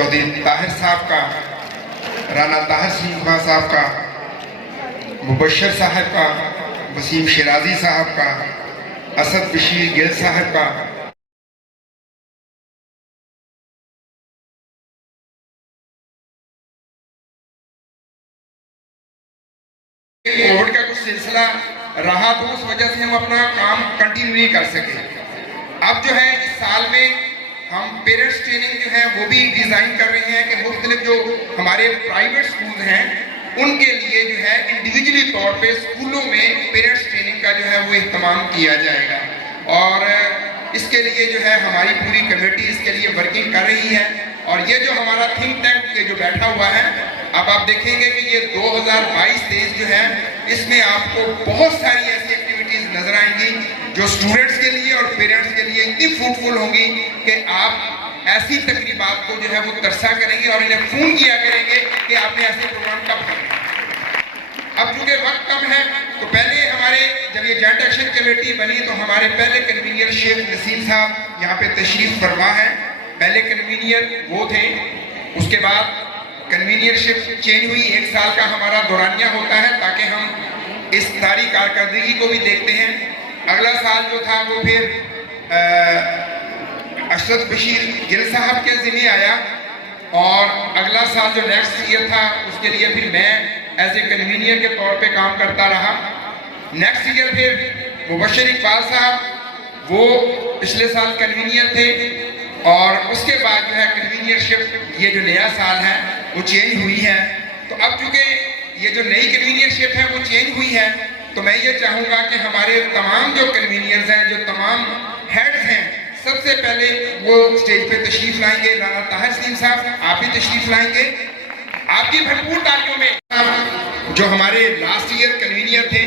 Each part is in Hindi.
चौधरी ताहिर साहब का, राना ताहिर सिंह खां साहब का, मुबशर साहब का, वसीम शिराजी साहब का, असद बशीर गिल साहब का, कोविड का कुछ सिलसिला रहा तो उस वजह से हम अपना काम कंटिन्यू नहीं कर सके। अब जो है इस साल में हम पेरेंट्स ट्रेनिंग जो है वो भी डिज़ाइन कर रहे हैं कि मुख्तलिफ जो हमारे प्राइवेट स्कूल हैं उनके लिए जो है इंडिविजुअली तौर पे स्कूलों में पेरेंट्स ट्रेनिंग का जो है वो इहतमाम किया जाएगा। और इसके लिए जो है हमारी पूरी कमेटी इसके लिए वर्किंग कर रही है। और ये जो हमारा थिंक टैंक ये जो बैठा हुआ है, अब आप देखेंगे कि ये 2022-23 जो है इसमें आपको बहुत सारी ऐसी एक्टिविटीज नजर आएंगी जो स्टूडेंट्स के लिए और पेरेंट्स के लिए इतनी फ्रूटफुल होंगी कि आप ऐसी तकरीबात को जो है वो तरसा करेंगे और इन्हें फोन किया करेंगे कि आपने ऐसे प्रोग्राम कब करना। अब चूंकि वक्त कम है तो पहले हमारे जब ये जॉइंट एक्शन कमेटी बनी तो हमारे पहले कन्वीनियर शेख नसीम साहब यहाँ पे तशरीफ फरमा है। पहले कन्वीनियर वो थे, उसके बाद कन्वीनियरशिप चेंज हुई। 1 साल का हमारा दौरानिया होता है ताकि हम इस सारी कारकर्दगी को भी देखते हैं। अगला साल जो था वो फिर असद बशीर गिल साहब के ज़िम्मे आया और अगला साल जो नेक्स्ट ईयर था उसके लिए फिर मैं एज ए कन्वीनियर के तौर पे काम करता रहा। नेक्स्ट ईयर फिर मुबशर इकबाल साहब वो पिछले साल कन्वीनियर थे और उसके बाद जो है कन्वीनियरशिप ये जो नया साल है वो चेंज हुई है। तो अब चूंकि ये जो नई कन्वीनियरशिप है वो चेंज हुई है तो मैं ये चाहूँगा कि हमारे तमाम जो कन्वीनियर्स हैं, जो तमाम हेड्स हैं, सबसे पहले वो स्टेज पे तशरीफ लाएंगे। राना ताहिर सिंह साहब आप भी तशरीफ लाएंगे। आपकी भरपूर तालियों में जो हमारे लास्ट ईयर कन्वीनियर थे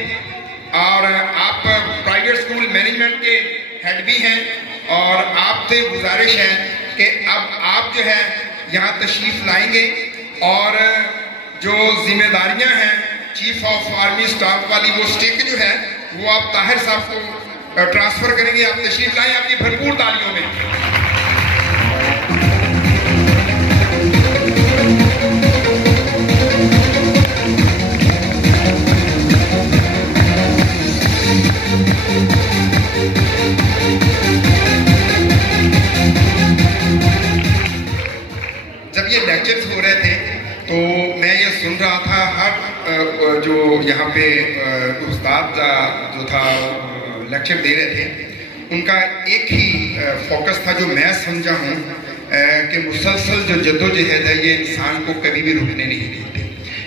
और आप प्राइवेट स्कूल मैनेजमेंट के हेड भी हैं और आपसे गुजारिश है कि अब आप जो है यहाँ तशरीफ लाएंगे और जो जिम्मेदारियाँ हैं चीफ ऑफ आर्मी स्टाफ वाली वो स्टिक जो है वो आप ताहिर साहब को ट्रांसफर करेंगे। आप तशरीफ लाएं आपकी भरपूर तालियों में। जब ये लेक्चर्स हो रहे थे तो मैं ये सुन रहा था हर जो यहाँ पे उस्ताद जो था लेक्चर दे रहे थे उनका एक ही फोकस था जो मैं समझा हूँ कि मुसलसल जो जद्दोजहद है ये इंसान को कभी भी रुकने नहीं देती।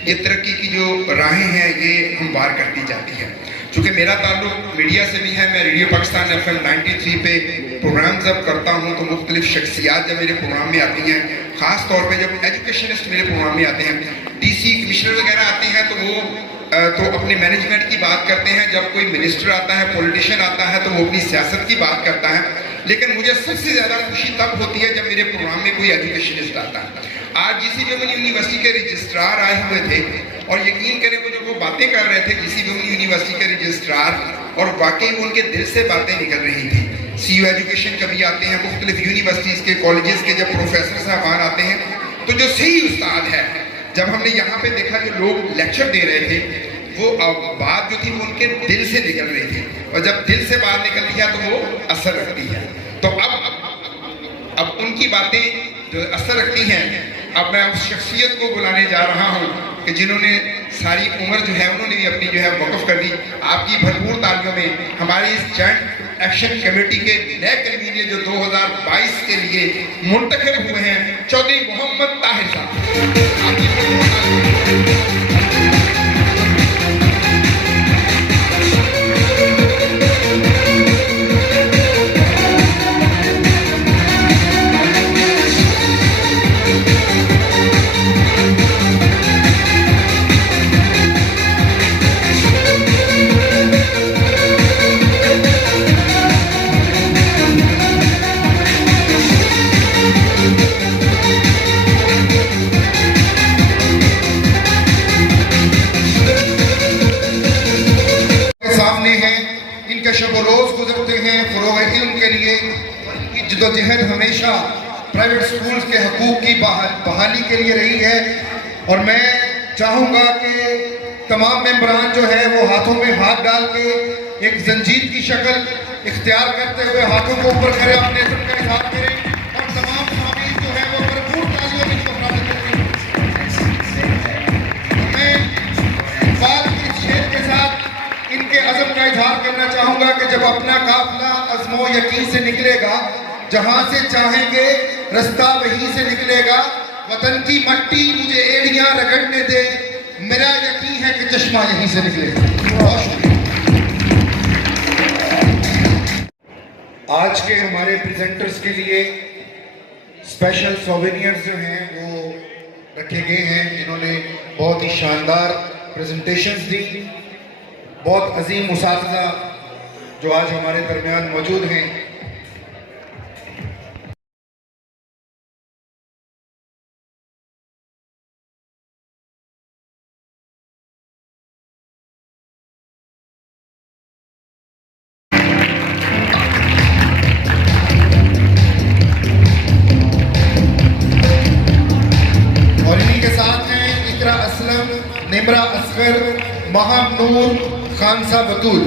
ये तरक्की की जो राहें हैं ये हमवार करती जाती है। चूँकि मेरा ताल्लुक मीडिया से भी है, मैं रेडियो पाकिस्तान FM 93 पे प्रोग्राम जब करता हूँ तो मुख्तलिफ शख्सियात जब मेरे प्रोग्राम में आती हैं, ख़ास तौर पे जब एजुकेशनिस्ट मेरे प्रोग्राम में आते हैं, DC कमिश्नर वगैरह आते हैं तो वो तो अपने मैनेजमेंट की बात करते हैं। जब कोई मिनिस्टर आता है, पॉलिटिशियन आता है तो वो अपनी सियासत की बात करता है। लेकिन मुझे सबसे ज़्यादा खुशी तब होती है जब मेरे प्रोग्राम में कोई एजुकेशनिस्ट आता है। आज GC वुमेन यूनिवर्सिटी के रजिस्ट्रार आए हुए थे और यकीन करें वो जब वो बातें कर रहे थे GC वुमेन यूनिवर्सिटी के रजिस्ट्रार, और वाकई उनके दिल से बातें निकल रही थी। CU एजुकेशन कभी आते हैं, मुख्तलिफ यूनिवर्सिटीज़ के कॉलेजेस के जब प्रोफेसर साहबान आते हैं तो जो सही उस्ताद है, जब हमने यहाँ पे देखा जो लोग लेक्चर दे रहे थे वो बात जो थी वो उनके दिल से निकल रही थी और जब दिल से बात निकलती है तो वो असर रखती है। तो अब उनकी बातें जो असर रखती हैं, अब मैं उस शख्सियत को बुलाने जा रहा हूँ कि जिन्होंने सारी उम्र जो है उन्होंने भी अपनी जो है वक़्फ़ कर दी। आपकी भरपूर तालियों में हमारी इस जॉइंट एक्शन कमेटी के नए कन्वीनियर जो 2022 के लिए मुंतखब हुए हैं, चौधरी मोहम्मद ताहिर साहब। शब रोज़ गुजरते हैं फ़रोग़ इल्म के लिए। जद्दोजहद हमेशा प्राइवेट स्कूल्स के हकूक़ की बहाली के लिए रही है। और मैं चाहूँगा कि तमाम मेंबरान जो है वो हाथों में हाथ डाल के एक जंजीर की शक्ल इख्तियार करते हुए हाथों को ऊपर करें, अपने इज़्ज़त का इजहार करें और तमाम शामिल जो है वो भरपूर तालियों में इसको प्राप्त करें। मैं बात इस शेर के साथ इनके अज़म का इजहार करना चाहूँगा कि जब अपना काफिला अज़्मो यकीन से निकलेगा, जहाँ से चाहेंगे रास्ता वहीं से निकलेगा, वतन की मट्टी मुझे एड़ियाँ रगड़ने दे, मेरा यकीन है कि चश्मा यहीं से निकलेगा। बहुत शुक्रिया। आज के हमारे प्रेजेंटर्स के लिए स्पेशल सोवेनियर्स जो हैं वो रखे गए हैं। इन्होंने बहुत ही शानदार प्रेजेंटेशंस दी। बहुत अजीम मुसातिज़ा जो आज हमारे दरमियान मौजूद हैं। निम्रा असगर, महम नूर, खानसा बतूल।